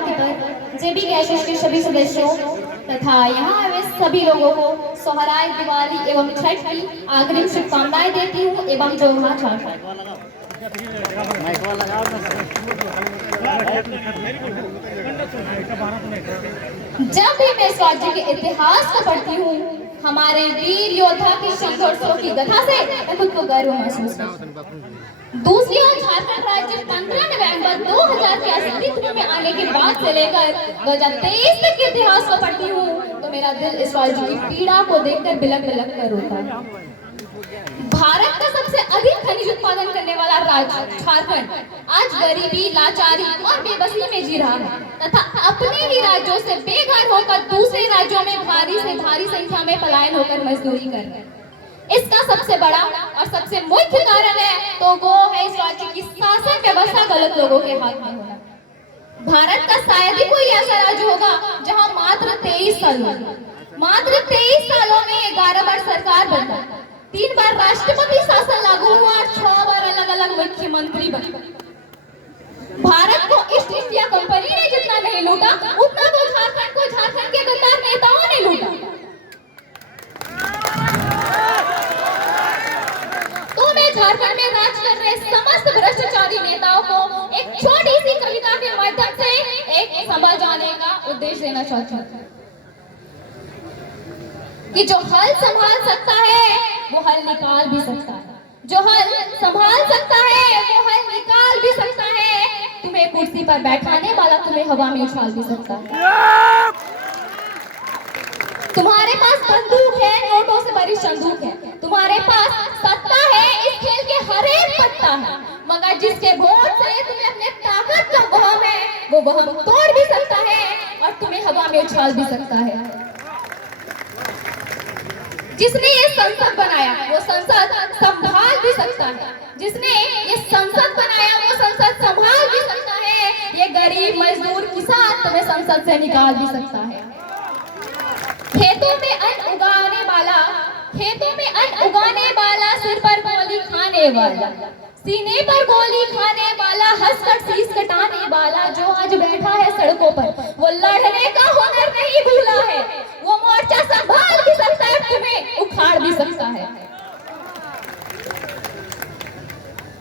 धरती पर जेबी कैशेष के सभी सदस्यों तथा यहाँ आए सभी लोगों को सोहराय, दिवाली एवं छठ की अग्रिम शुभकामनाएं देती हूँ एवं जो जब भी मैं इस राज्य के इतिहास को पढ़ती हूँ, हमारे वीर योद्धा के संघर्षों की गाथा से मैं खुद को गर्व महसूस करती हूँ। दूसरी ओर झारखंड राज्य 15 नवंबर 2000 के अस्तित्व में आने के बाद से लेकर 2023 तक के इतिहास को पढ़ती हूँ तो मेरा दिल इस राज्य की पीड़ा को देखकर बिलक बिलक कर रोता है। भारत का सबसे अधिक खनिज उत्पादन करने वाला राज्य झारखंड आज गरीबी, लाचारी और बेबसी में जी रहा है तथा अपने ही राज्यों से बेघर होकर दूसरे राज्यों में भारी से भारी संख्या में पलायन होकर मजदूरी कर रहे हैं। इसका सबसे बड़ा और सबसे मुख्य कारण है तो वो है इस राज्य की शासन व्यवस्था गलत लोगों के हाथ में होना। भारत का शायद ही कोई ऐसा राज्य होगा जहां मात्र 23 सालों में 11 बार सरकार बदला, 3 बार राष्ट्रपति शासन लागू हुआ और 6 बार अलग अलग मुख्यमंत्री बने। भारत को ईस्ट इंडिया कंपनी ने जितना नहीं लूटा उतना तो झारखंड को झारखंड के गद्दार नेताओं ने लूटा। तो मैं झारखंड में राज कर रहे समस्त भ्रष्टाचारी नेताओं को एक छोटी सी कविता के माध्यम से एक समझ आने का उद्देश्य देना चाहती हूँ कि जो हल संभाल सकता है वो हल निकाल भी सकता है, जो हल संभाल सकता है वो हल निकाल भी सकता है। तुम्हें कुर्सी पर बैठाने वाला तुम्हें हवा में उछाल भी सकता है। तुम्हारे पास बंदूक है, नोटों से भरी संदूक है, तुम्हारे पास सत्ता है, इस खेल के हर एक पत्ता है, मगर जिसके वोट से तुम्हें अपने ताकत का वहम है वो वहम तोड़ भी सकता है और तुम्हें हवा में उछाल भी सकता है। जिसने ये संसद बनाया वो संसद संभाल भी सकता है, जिसने ये संसद बनाया वो संसद संभाल भी सकता है। ये गरीब मजदूर किसान तुम्हें संसद से निकाल भी सकता है। खेतों में अन्न उगाने वाला, सिर पर गोली खाने वाला, सीने पर गोली खाने वाला, हंसकर शीश कटाने वाला, जो आज बैठा है सड़कों पर वो लड़ने का हुनर नहीं भूला है। वो मोर्चा संभाल भी सकता है, तुम्हें उखाड़ भी सकता है।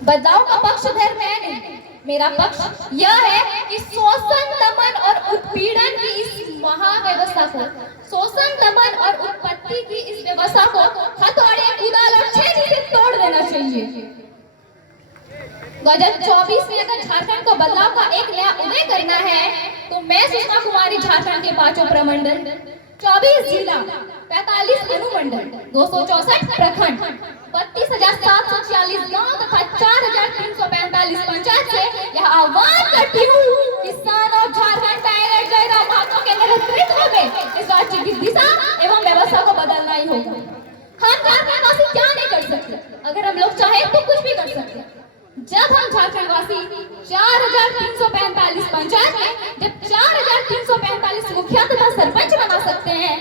बदलाव का पक्षधर मैं नहीं, मेरा पक्ष यह है कि शोषण, दमन और उत्पीड़न की इस महाव्यवस्था को, शोषण, दमन और उत्पत्ति की इस व्यवस्था को हथौड़े, कुदाल और छेनी से तोड़ देना चाहिए। 2024 में अगर झारखंड को बदलाव का एक नया उदय करना है तो मैं सुषमा कुमारी झारखंड के 5 प्रमंडल, 24 जिला, 45 अनुमंडल, 264 प्रखंड, 32,746 गांव तथा 4,345 पंचायत से यह आह्वान करती हूँ किसान और झारखंड टाइगर जयराम महतो के नेतृत्व में इस राज्य की दिशा एवं व्यवस्था को बदलना ही होगा। हम झारखंड वासी क्या नहीं कर सकते, अगर हम लोग चाहे तो कुछ भी कर सकते। जब हम झारखंड वासी 4,345 पंचायत में जब 4,345 मुखिया तथा सरपंच बना सकते हैं,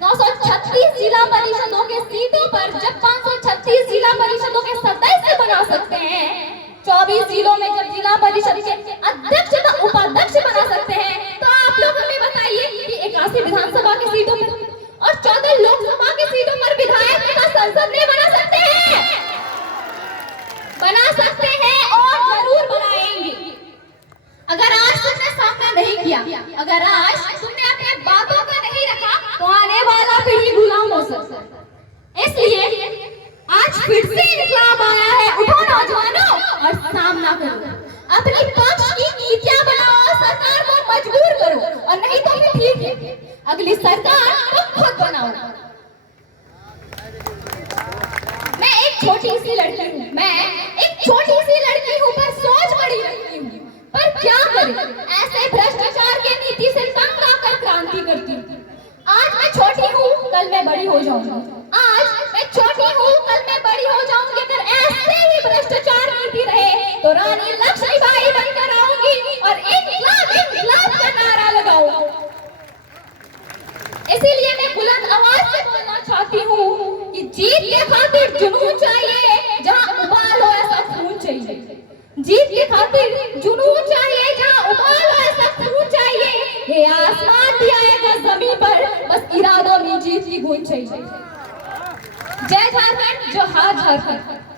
936 जिला परिषदों के सीटों पर जब 536 जिला परिषदों के सदस्य बना सकते हैं, 24 जिलों में जब जिला परिषद के अध्यक्ष तथा उपाध्यक्ष बना सकते हैं, तो आप लोग हमें बताइए कि 81 विधानसभा की सीटों पर और 14 लोकसभा की सीटों पर विधायक तथा सांसद नहीं बना सकते हैं? बना सकते हैं और जरूर बनाएंगे। अगर आज तुमने सामना नहीं किया, अगर आज तुमने अपने बातों का नहीं रखा तो आने वाला पीढ़ी गुलाम हो सकता है। इसलिए आज फिर से इंकलाब आया है, उठो नौजवानों और सामना करो, अपनी पक्ष की नीतियां बनाओ, सरकार को मजबूर करो और नहीं तो भी ठीक है अगली सरकार तो खुद बनाओ। मैं एक छोटी सी लड़की हूँ, पर सोच बड़ी रखती हूँ, पर क्या करें ऐसे भ्रष्टाचार के नीति से तंग आकर क्रांति करती हूँ। आज मैं छोटी हूँ, कल मैं बड़ी हो जाऊंगी। आज मैं छोटी हूँ, कल मैं बड़ी हो जाऊंगी। अगर ऐसे ही भ्रष्टाचार नीति रहे तो रानी लक्ष्मीबाई बनकर आऊंगी और इनकलाब का नारा लगाऊंगी। इसीलिए मैं बुलंद आवाज से बोलना चाहती हूँ कि जीत के खातिर जुनून चाहिए, जहाँ उबाल हो ऐसा खून चाहिए। जीत के खातिर जुनून चाहिए, जहाँ उबाल हो ऐसा खून चाहिए। ये आसमान भी आएगा जमीन पर, बस इरादों में जीत की गूंज चाहिए। जय झारखंड, जो हार झारखंड।